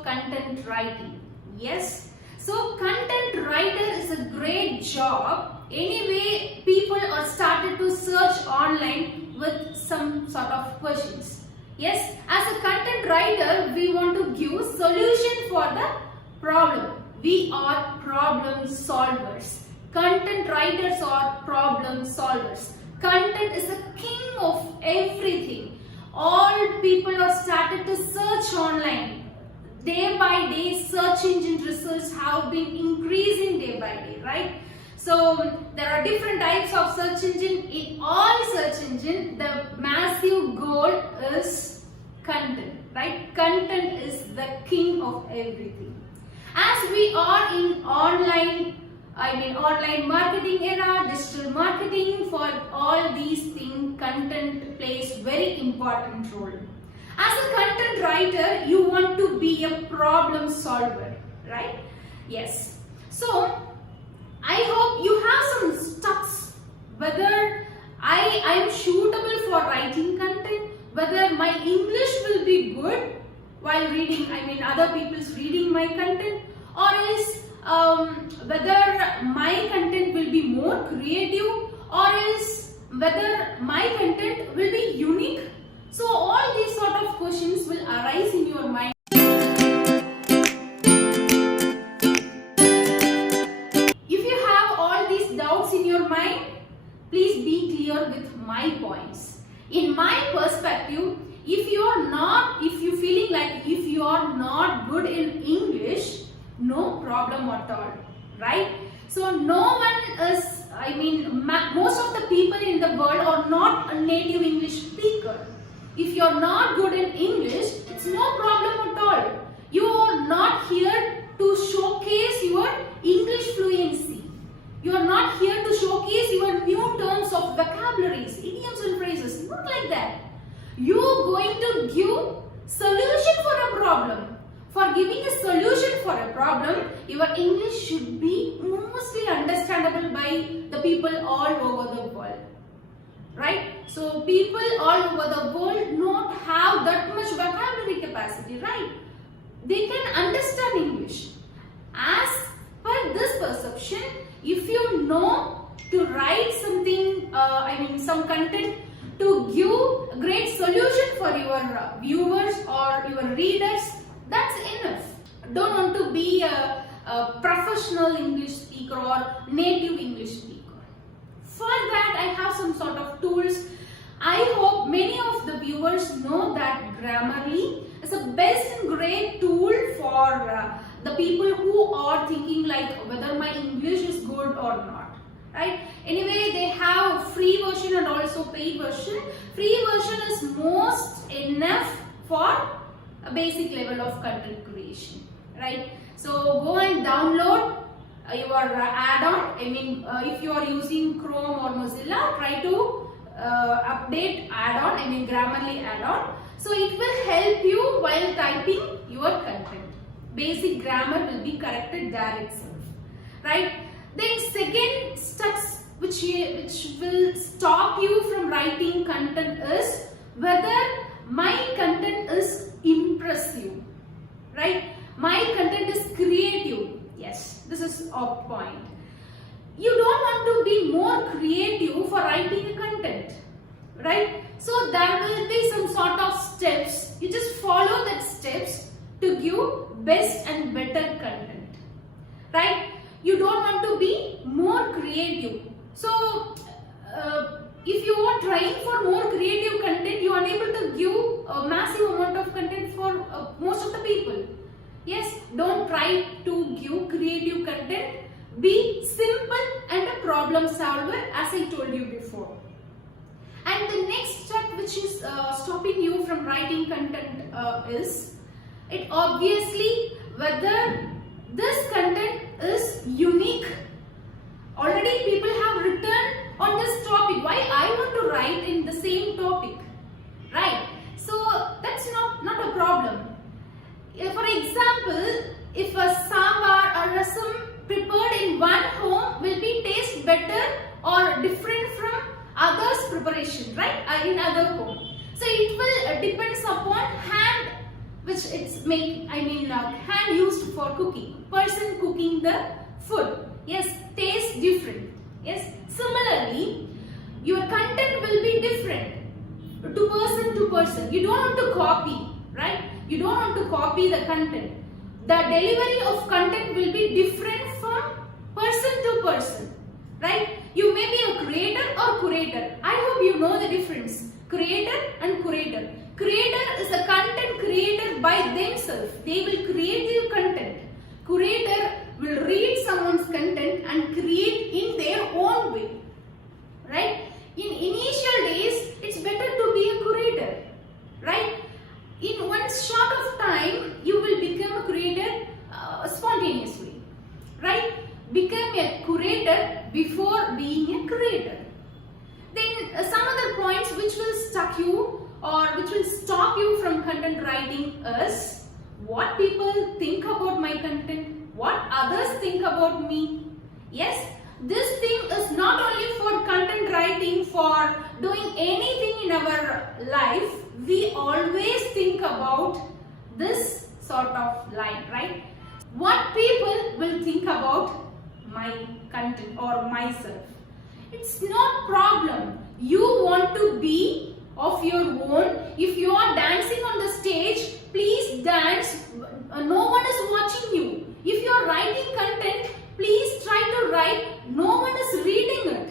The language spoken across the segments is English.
of content writing. Yes. So content writer is a great job. Anyway, people are started to search online with some sort of questions. Yes, as a content writer, we want to give solution for the problem. We are problem solvers. Content writers are problem solvers. Content is the king of everything. All people are started to search online. Day by day, search engine results have been increasing day by day, right? So there are different types of search engine. In all search engine, the massive goal is content, right? Content is the king of everything. As we are in online marketing era, digital marketing, for all these things, content plays very important role. As a content writer, you want to be a problem solver, right? Yes. So I hope you have some stuffs, whether I am suitable for writing content, whether my English will be good while reading, other people's reading my content, or else whether my content will be more creative, or else whether my content will be unique. So all these sort of questions will arise in your mind. If you have all these doubts in your mind, please be clear with my points. In my perspective, if you feeling like if you are not good in English, no problem at all, right? So no one is, most of the people in the world are not a native English speaker. If you are not good in English, it's no problem at all. You are not here to showcase your English fluency. You are not here to showcase your new terms of vocabularies, idioms and phrases. Not like that. You are going to give solution for a problem. For giving a solution for a problem, your English should be mostly understandable by the people all over the world. Right? So people all over the world not have that much vocabulary capacity, right? They can understand English. As per this perception, if you know to write something, some content to give a great solution for your viewers or your readers, that's enough. Don't want to be a professional English speaker or native English speaker. For that, I have some sort of tools. I hope many of the viewers know that Grammarly is a best and great tool for the people who are thinking like whether my English is good or not, right? Anyway, they have a free version and also paid version. Free version is most enough for a basic level of content creation, right? So go and download your add-on. If you are using Chrome or Mozilla, try to update add-on, Grammarly add-on. So it will help you while typing your content. Basic grammar will be corrected there itself, right? Then second steps which will stop you from writing content is whether my content is impressive, right? My content is creative. Yes, this is a point. You don't want to be more creative for writing a content, right? So there will be some sort of steps. You just follow that steps to give best and better content, right? You don't want to be more creative. So if you are trying for more creative content, you are unable to give a massive amount of content for most of the people. Yes, don't try to give creative content. Be simple and a problem solver, as I told you before. And the next step which is stopping you from writing content is it obviously whether this content is unique. Already people have written on this topic. Why I want to write in the same topic, right? So that's not a problem. For example, if a sambar or rasam prepared in one home will be taste better or different from others' preparation, right? In other home. So it will depends upon hand which it's hand used for cooking. Person cooking the food. Yes, taste different. Yes, similarly, your content will be different to person. You don't want to copy, right? You don't want to copy the content. The delivery of content will be different from person to person, right? You may be a creator or curator. I hope you know the difference. Creator and curator. Creator is a content created by themselves. They will create the content. Curator will read someone's content and create in their own way, right? In initial days, it's better to be a curator, right? In one short of time, you will become a curator spontaneously, right? Become a curator before being a creator. Then some other points which will stuck you or which will stop you from content writing is what people think about my content, what others think about me. Yes, this thing is not only for content writing, for doing anything in our life. We always think about this sort of line, right? What people will think about my content or myself. It's not problem. You want to be of your own. If you are dancing on the stage, please dance. No one is watching you. If you are writing content, please try to write. No one is reading it.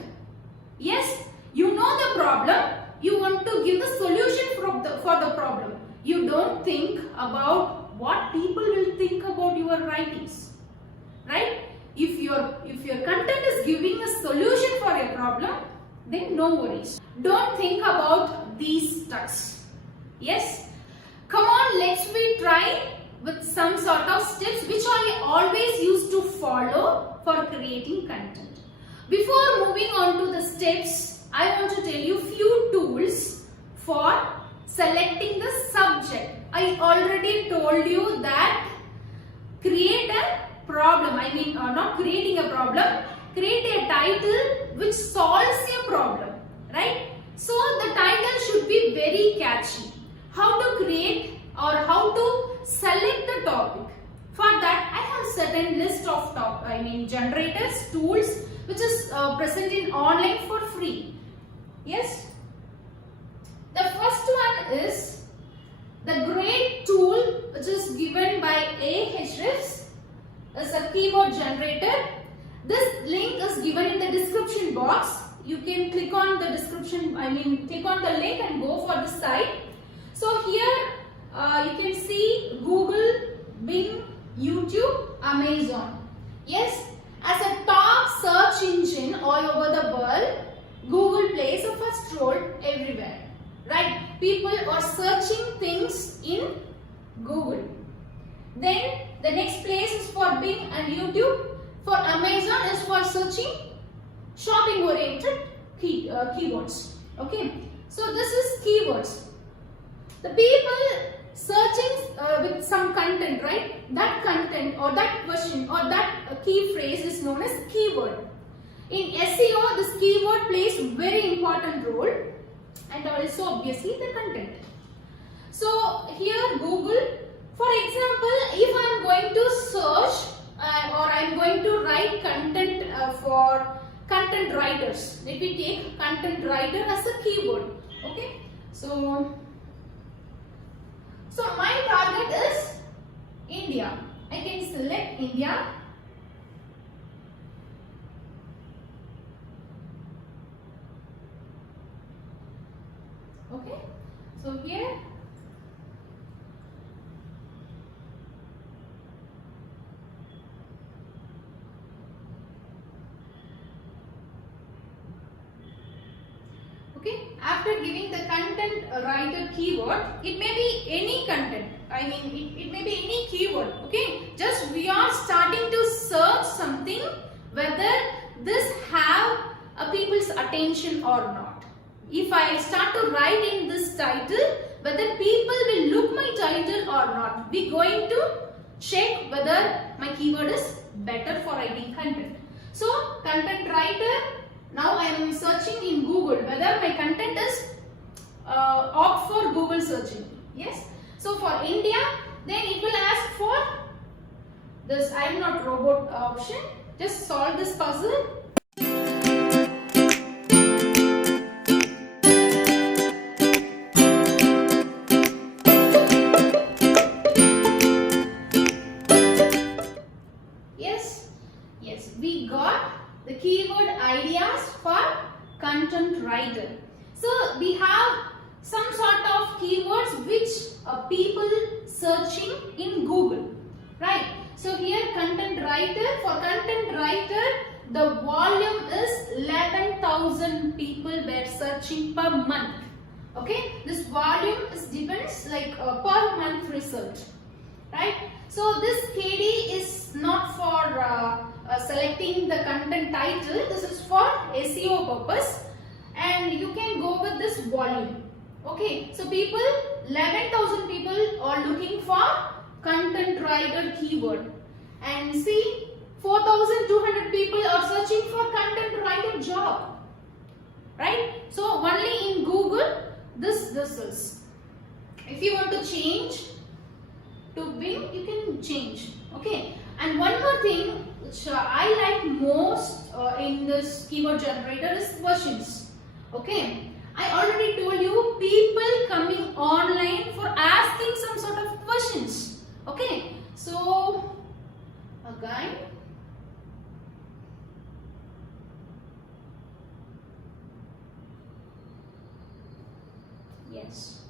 Yes, you know the problem. You want to give the solution for the problem. You don't think about what people will think about your writings, right? If your content is giving a solution for a problem, then no worries. Don't think about these stuffs. Yes? Come on, let's we try with some sort of steps which I always used to follow for creating content. Before moving on to the steps, I want to tell you few tools for selecting the subject. I already told you that create a problem. Not creating a problem. Create a title which solves a problem, right? So the title should be very catchy. How to create or how to select the topic. For that, I have certain list of generators, tools which is present in online for free. Yes. The first one is the great tool which is given by Ahrefs. Is a keyword generator. This link is given in the description box. You can click on the description, click on the link and go for the site. So here you can see Google, Bing, YouTube, Amazon. Yes, as a top search engine all over the world, Google plays a first role everywhere. Right? People are searching things in Google. Then the next place is for Bing and YouTube. For Amazon is for searching shopping oriented keywords. Okay. So this is keywords. The people searching with some content, right? That content or that question or that key phrase is known as keyword. In SEO, this keyword plays very important role, and also obviously the content. So here Google, for example, if I am going to search or I am going to write content for content writers, let me take content writer as a keyword. Okay, so my target is India. I can select India. Okay, so here okay, after giving the content writer keyword, it may be any content. It may be any keyword. Okay, just we are starting to search something whether this have a people's attention or not. If I start to write in this title, whether people will look my title or not, we going to check whether my keyword is better for writing content. So content writer, now I am searching in Google whether my content is opt for Google searching. Yes. So for India, then it will ask for this I am not robot option. Just solve this puzzle. Yes, we got the keyword ideas for content writer. So we have some sort of keywords which people searching in Google, right? So here content writer, for content writer the volume is 11,000 people were searching per month. Okay, this volume is depends like per month result, right? So this KD is not for selecting the content title. This is for SEO purpose, and you can go with this volume. Okay, so people 11,000 people are looking for content writer keyword, and see 4,200 people are searching for content writer job, right? So only in Google this is. If you want to change to Bing, you can change. Okay, and one more thing which I like most in this keyword generator is questions. Okay, I already told you people coming online for asking some sort of questions. Okay, so again, yes.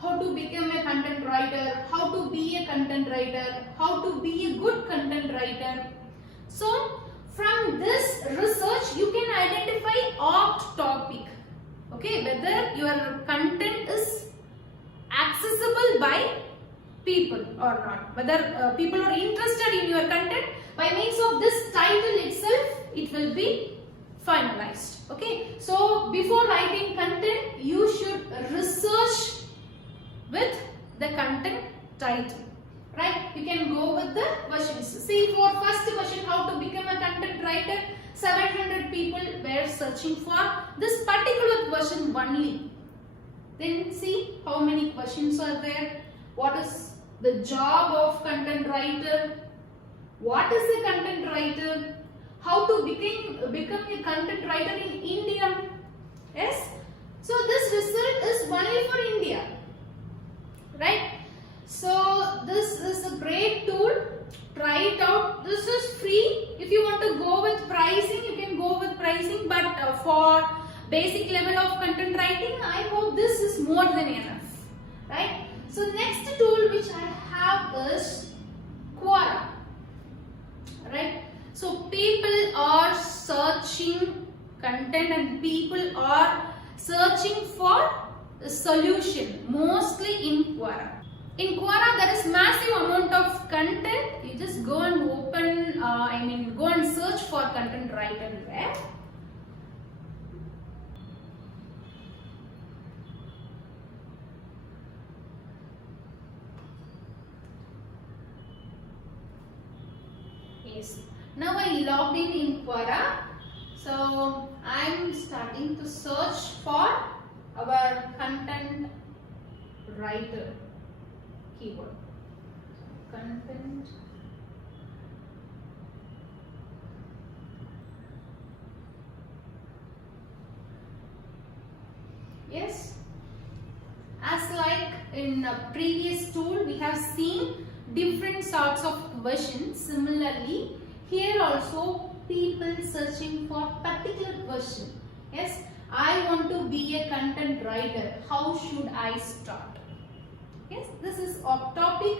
How to become a content writer, how to be a content writer, how to be a good content writer. So from this research you can identify opt topic. Okay, whether your content is accessible by people or not, whether people are interested in your content. By means of this title itself it will be finalized. Okay, so before writing content you should research with the content title, right? You can go with the questions. See, for first question, how to become a content writer, 700 people were searching for this particular question only. Then see how many questions are there. What is the job of content writer? What is a content writer? How to become a content writer in India? Yes. So this result is only for India, right? So this is a great tool. Try it out. This is free. If you want to go with pricing, you can go with pricing. But for basic level of content writing, I hope this is more than enough, right? So next tool which I have is Quora, right? So people are searching content and people are searching for a solution mostly in Quora. In Quora there is massive amount of content. You just go and open, go and search for content writer there. Yes. Now I logged in Quora. So I am starting to search for our content writer keyword. Content yes, as like in a previous tool we have seen different sorts of questions. Similarly here also people searching for particular question. Yes, I want to be a content writer. How should I start? Yes, this is off topic.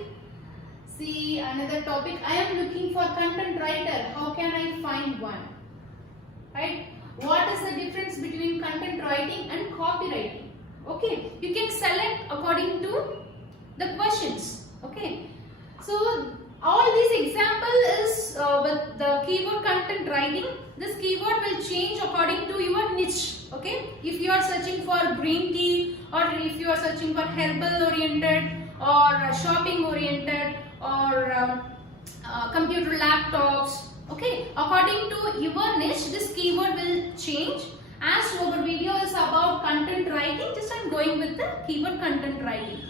See another topic. I am looking for content writer. How can I find one? Right? What is the difference between content writing and copywriting? Okay, you can select according to the questions. Okay, so all these example is with the keyword content writing. This keyword will change according to your niche. Okay, if you are searching for green tea, or if you are searching for herbal oriented or shopping oriented or computer laptops. Okay, according to your niche this keyword will change. As our video is about content writing, just I am going with the keyword content writing.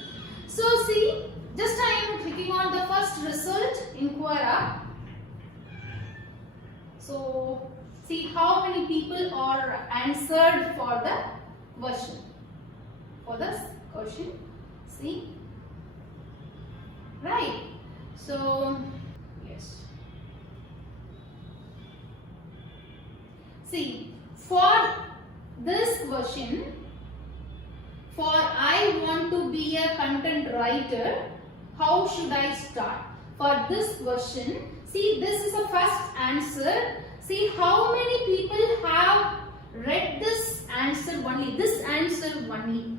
So see, just I am clicking on the first result in Quora. So see how many people are answered for the question. For this question, see, right? So yes. See, for this question, for I want to be a content writer, how should I start? For this question, see, this is the first answer. See how many people have read this answer only. This answer only.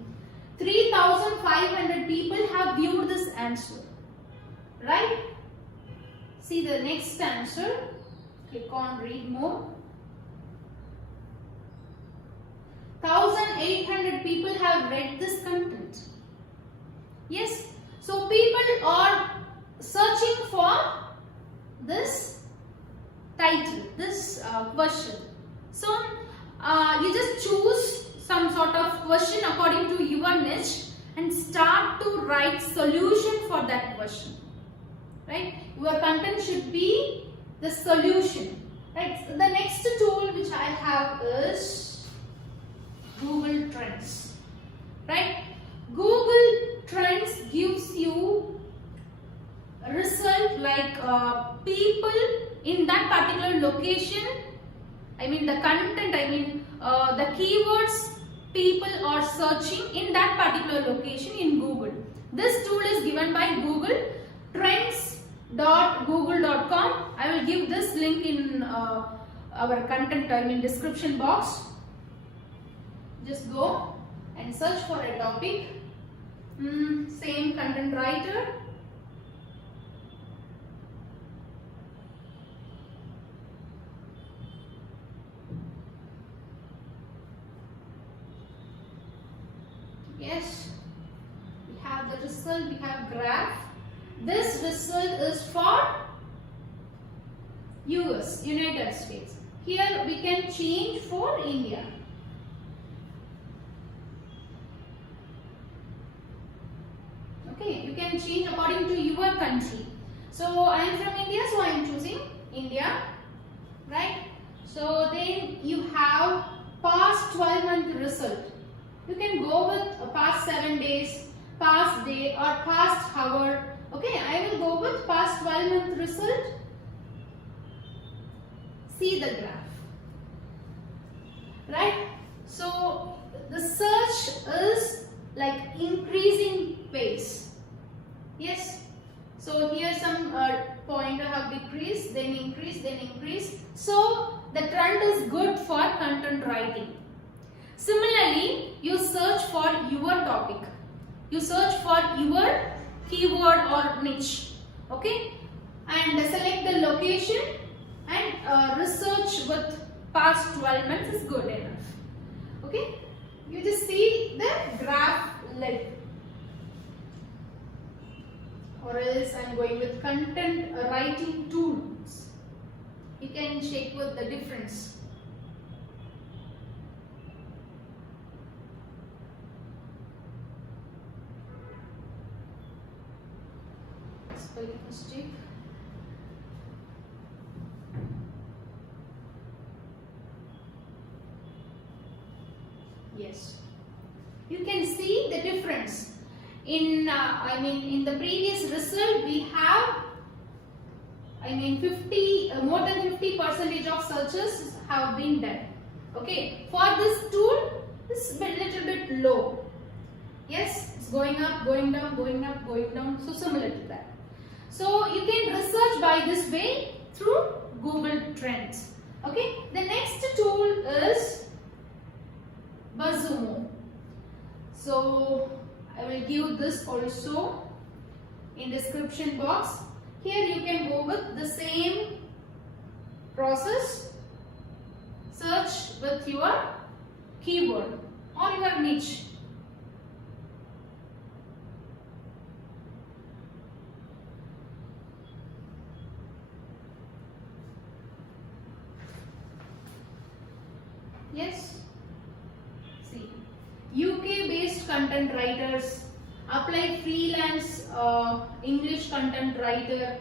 3,500 people have viewed this answer. Right? See the next answer. Click on read more. 1,800 people have read this content. Yes. So people are searching for this title, this question. So you just choose some sort of question according to your niche and start to write solution for that question. Right? Your content should be the solution. Right? The next tool which I have is Google Trends. Right? Google Trends gives you a result like people in that particular location. I mean the content, the keywords people are searching in that particular location in Google. This tool is given by Google, trends.google.com. I will give this link in our content description box. Just go and search for a topic. Same content writer. Yes, we have the result, we have graph. This result is for US, United States. Here we can change for India. Okay, you can change according to your country. So I am from India, so I am choosing India. Right? So then you have past 12-month result. You can go with past 7 days, past day or past hour. Okay, I will go with past 12-month result. See the graph. Right? So the search is like increasing pace. Yes. So here some pointer have decreased, then increase, then increase. So the trend is good for content writing. Similarly, you search for your topic. You search for your keyword or niche. Okay? And select the location and research with past 12 months is good enough. Okay? You just see the graph like. Or else I am going with content writing tools. You can check with the difference. Spelling mistake. Yes. You can see the difference. In in the previous result we have more than 50% of searches have been done. Okay, for this tool this is a little bit low. Yes, it's going up, going down, going up, going down. So similar to that. So you can research by this way through Google Trends. Okay, the next tool is BuzzSumo. So I will give this also in description box. Here you can go with the same process. Search with your keyword or your niche. Yes. See, UK based content writers apply freelance English content writer,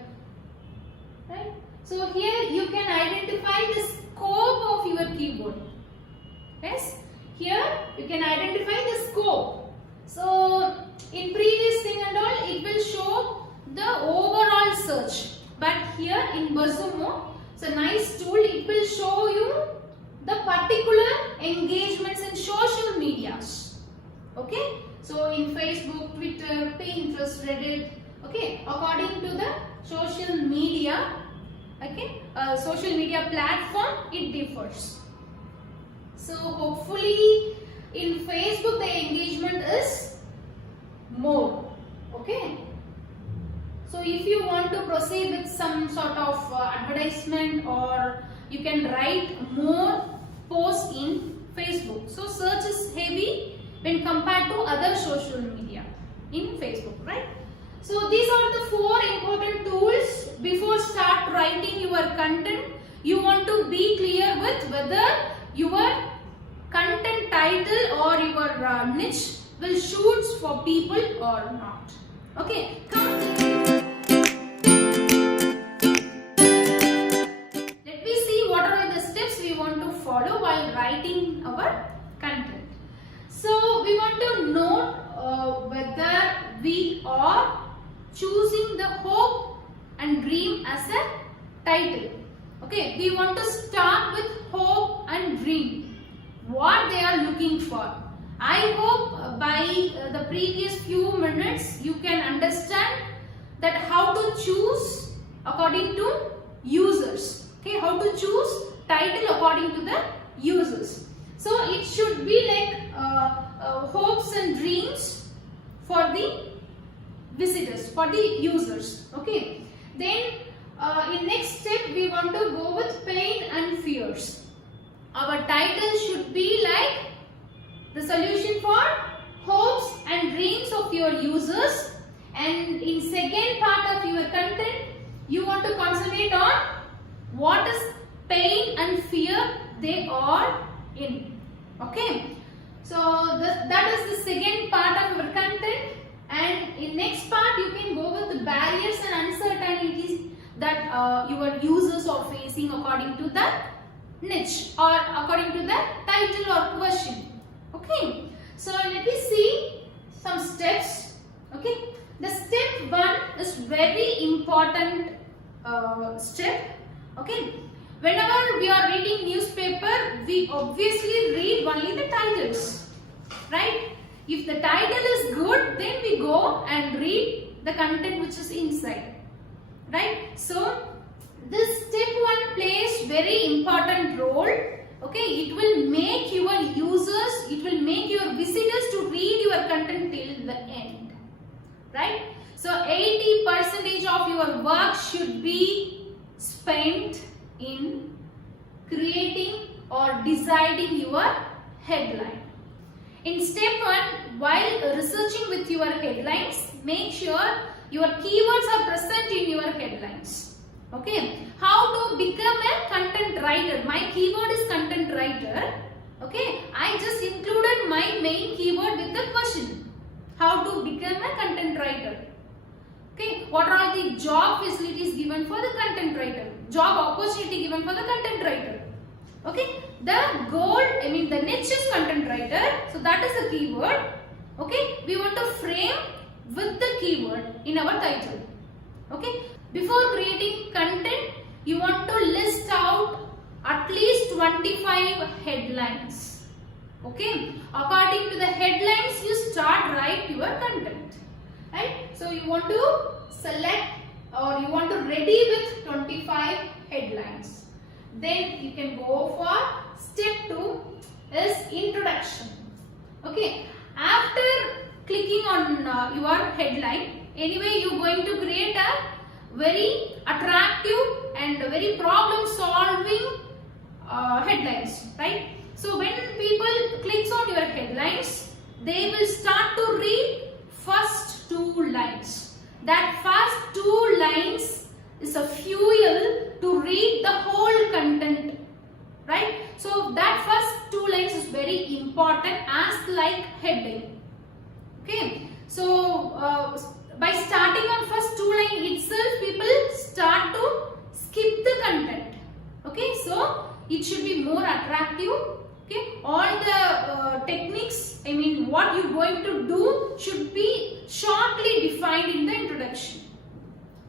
right? So here you can identify the scope of your keyword. Yes, here you can identify the scope. So in previous thing and all, it will show the overall search, but here in BuzzSumo, it's a nice tool. It will show you the particular engagements in social medias. Okay, so in Facebook, Twitter, Pinterest, Reddit. Okay, according to the social media, okay, social media platform, it differs. So hopefully in Facebook the engagement is more. Okay. So if you want to proceed with some sort of advertisement, or you can write more posts in Facebook. So search is heavy when compared to other social media in Facebook, right? So these are the 4 important tools. Before start writing your content, you want to be clear with whether your content title or your niche will shoot for people or not. Okay, come. Let me see what are the steps we want to follow while writing our content. So we want to know whether we are choosing the hope and dream as a title. Okay, we want to start with hope and dream, what they are looking for. I hope by the previous few minutes you can understand that how to choose according to users. Okay, how to choose title according to the users. So it should be like hopes and dreams for the visitors, for the users. Okay, then in next step we want to go with pain and fears. Our title should be like the solution for hopes and dreams of your users, and in second part of your content you want to concentrate on what is pain and fear they are in. Okay, so that is the second part of your content, and in next part you can go with the barriers and uncertainties that your users are facing according to the niche or according to the title or question. Okay, so let me see some steps. Okay, the step 1 is very important step. Okay, whenever we are reading newspaper, we obviously read only the titles, right? If the title is good, then we go and read the content which is inside, right? So this step 1 plays very important role. Okay, it will make your users, it will make your visitors to read your content till the end, right? So 80% of your work should be spent in creating or deciding your headline. In step 1, while researching with your headlines, make sure your keywords are present in your headlines. Okay, how to become a content writer? My keyword is content writer. Okay, I just included my main keyword with the question. How to become a content writer? Okay, what are the job facilities given for the content writer? Job opportunity given for the content writer. Okay, the goal, the niche is content writer. So that is the keyword. Okay, we want to frame with the keyword in our title. Okay, before creating content, you want to list out at least 25 headlines. Okay, according to the headlines, you start write your content. Right? So you want to select or you want to ready with 25 headlines. Then you can go for step 2 is introduction. Okay, after clicking on your headline, anyway you are going to create a very attractive and very problem solving headlines, right? So when people clicks on your headlines, they will start to read first 2 lines. That first 2 lines is a fuel to read the whole content, right? So that first 2 lines is very important as like heading. Okay, So by starting on first two line itself, people start to skip the content. Okay, so it should be more attractive. Okay, all the techniques, I mean what you're going to do should be shortly defined in the introduction.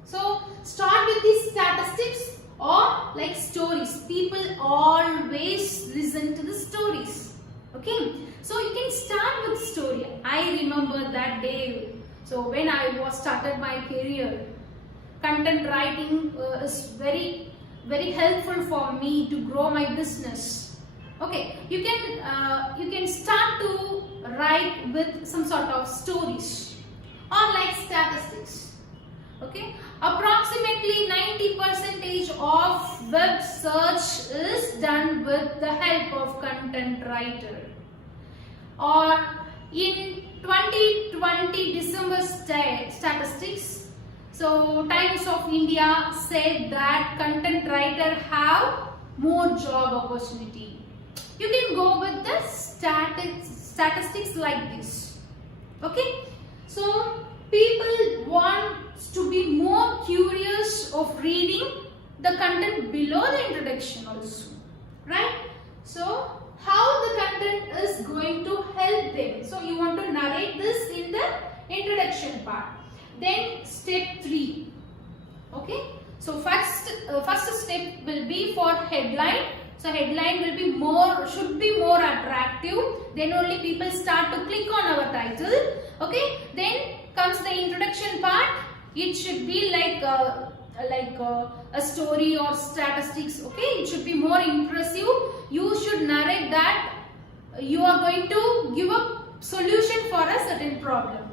So start with the statistics or like stories. People always listen to the stories. Okay, so you can start with story. I remember that day. So when I was started my career, content writing is very helpful for me to grow my business. Okay, you can start to write with some sort of stories or like statistics. Okay, approximately 90% of web search is done with the help of content writer. Or in 2020 December statistics, so Times of India said that content writer have more job opportunity. You can go with the statistics like this. Okay, so people want to be more curious of reading the content below the introduction also, right? So how the content is going to help them. So you want to narrate this in the introduction part. Then step 3. Okay, so first step will be for headline. So headline will be should be more attractive. Then only people start to click on our title. Okay, then comes the introduction part. It should be like a story or statistics. Okay, it should be more impressive. You should narrate that you are going to give a solution for a certain problem,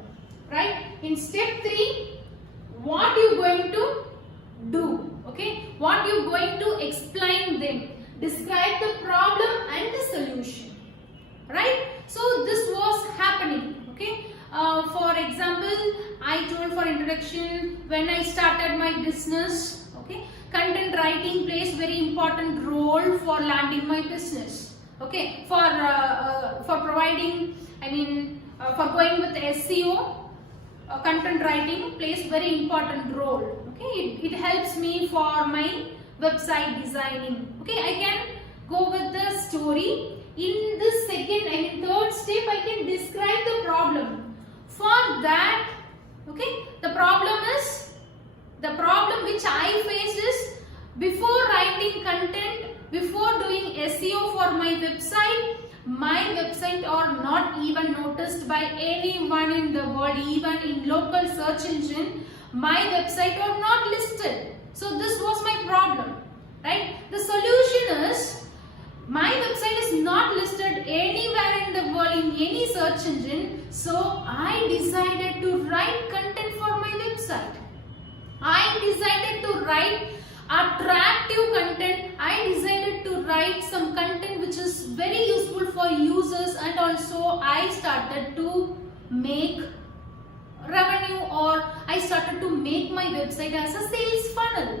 right? In step 3, what you going to do? Okay, what you going to explain them? Describe the problem and the solution, right? So this was happening. Okay, for example, I told for introduction when I started my business. Okay, content writing plays very important role for landing my business. Okay, for providing, I mean for going with SEO, content writing plays very important role. Okay, it helps me for my website designing. Okay, I can go with the story. In this third step, I can describe the problem. For that, okay, the problem which I face is before writing content, before doing SEO for my website are not even noticed by anyone in the world, even in local search engine, my website are not listed. So this was my problem, right? The solution is my website is not listed anywhere in the world in any search engine. So I decided to write content for my website. I decided to write attractive content. I decided to write some content which is very useful for users, and also I started to make revenue, or I started to make my website as a sales funnel.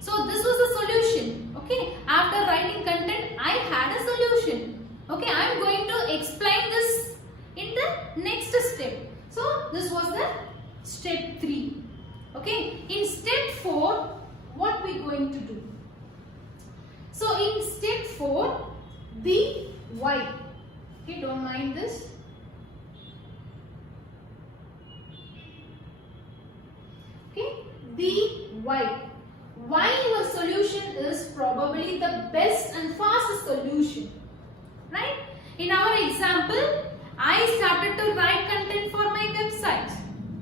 So this was the solution. Okay, after writing content, I had a solution. Okay, I am going to explain this in the next step. So this was the step 3. Okay, in step 4, what we going to do? So in step 4, the why. Okay, don't mind this. Okay, the why. Why your solution is probably the best and fastest solution, right? In our example, I started to write content for my website.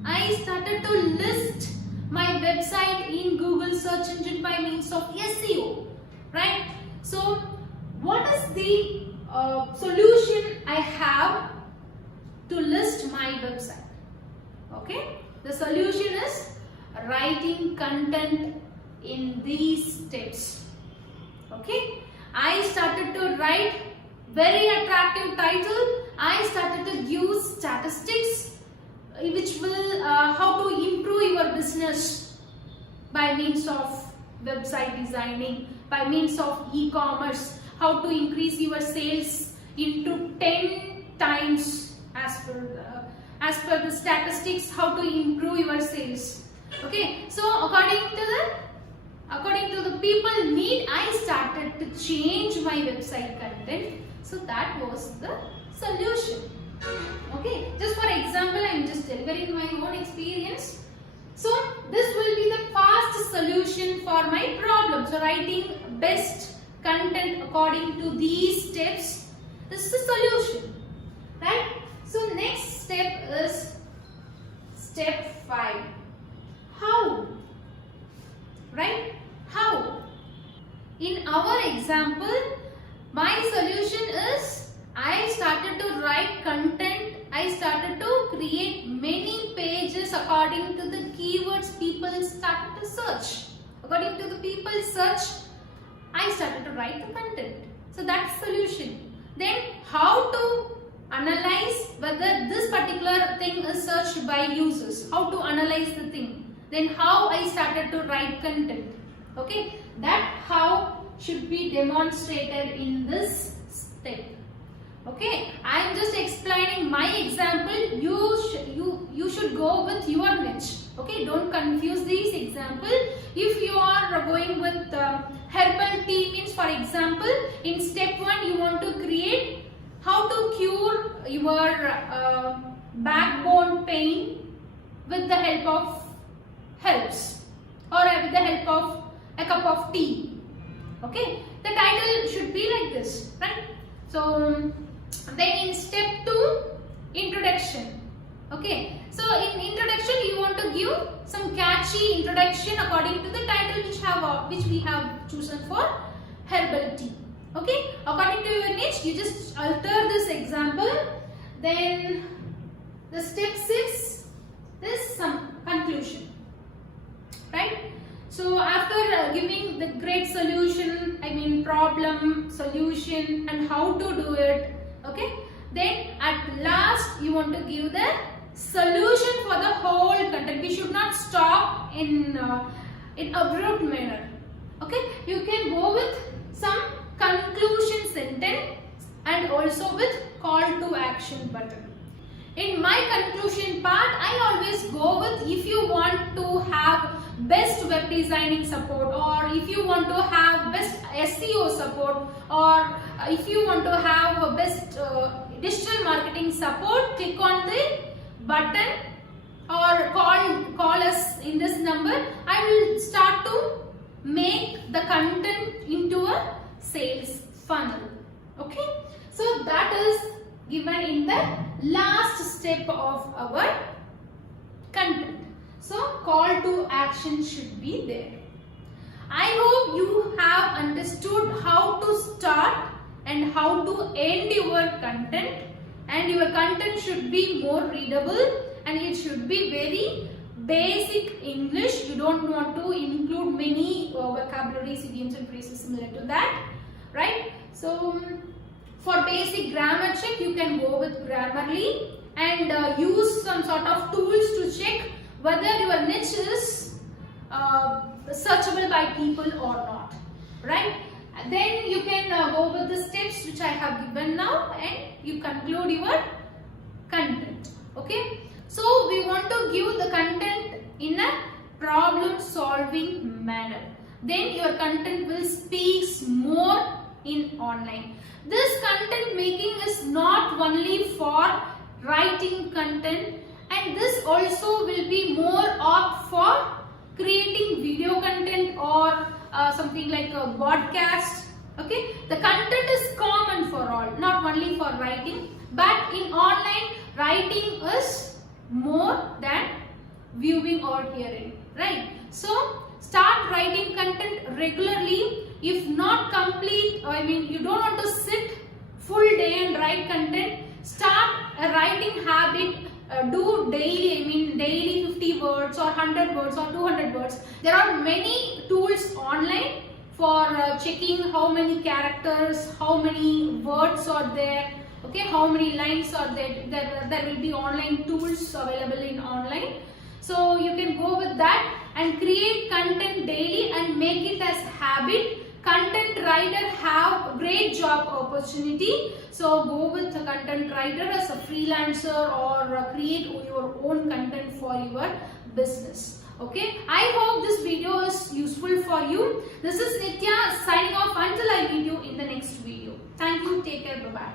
I started to list my website in Google search engine by means of SEO, right? So what is the solution I have to list my website? Okay, the solution is writing content in these steps. Okay, I started to write very attractive title. I started to use statistics which will how to improve your business by means of website designing, by means of e-commerce, how to increase your sales into 10 times as per as per the statistics, how to improve your sales. Okay, so according to the people need, I started to change my website content. So that was the solution. Okay, just for example, I am just delivering my own experience. So this will be the fast solution for my problem. So writing best content according to these steps. This is the solution, right? So next step is step 5. How? Right? How? In our example, my solution is I started to write content. I started to create many pages according to the keywords people started to search. According to the people search, I started to write the content. So that's solution. Then how to analyze whether this particular thing is searched by users. How to analyze the thing. Then how I started to write content. Okay, that how should be demonstrated in this step. Okay, I am just explaining my example. You should go with your niche. Okay, don't confuse these example. If you are going with herbal tea, means for example, in step 1 you want to create how to cure your backbone pain with the help of herbs or with the help of a cup of tea. Okay, the title should be like this, right? So then in step 2, introduction. Okay, so in introduction you want to give some catchy introduction according to the title which we have chosen for herbal tea. Okay, according to your niche, you just alter this example. Then the step 6 is some conclusion, right? So after giving the great solution, problem, solution and how to do it, okay, then at last you want to give the solution for the whole content. We should not stop in abrupt manner. Okay, you can go with some conclusion sentence and also with call to action button. In my conclusion part, I always go with if you want to have best web designing support, or if you want to have best SEO support, or if you want to have best digital marketing support, click on the button or call us in this number. I will start to make the content into a sales funnel. Okay, so that is given in the last step of our content. So call to action should be there. I hope you have understood how to start and how to end your content, and your content should be more readable and it should be very basic English. You don't want to include many vocabularies, idioms and phrases similar to that, right? So for basic grammar check, you can go with Grammarly and use some sort of tools to check whether your niche is searchable by people or not, right? And then you can go with the steps which I have given now and you conclude your content. Okay, so we want to give the content in a problem solving manner. Then your content will speak more in online. This content making is not only for writing content, and this also will be more opt for creating video content or something like a podcast. Okay, the content is common for all, not only for writing, but in online writing is more than viewing or hearing, right? So start writing content regularly. If not complete, you don't want to sit full day and write content, start a writing habit. Do daily, daily 50 words or 100 words or 200 words. There are many tools online for checking how many characters, how many words are there, okay, how many lines are there. There will be online tools available in online. So you can go with that and create content daily and make it as habit content writer have great job opportunity. So go with a content writer as a freelancer or create your own content for your business. Okay, I hope this video is useful for you. This is Nitya signing off until I meet you in the next video. Thank you. Take care. Bye bye.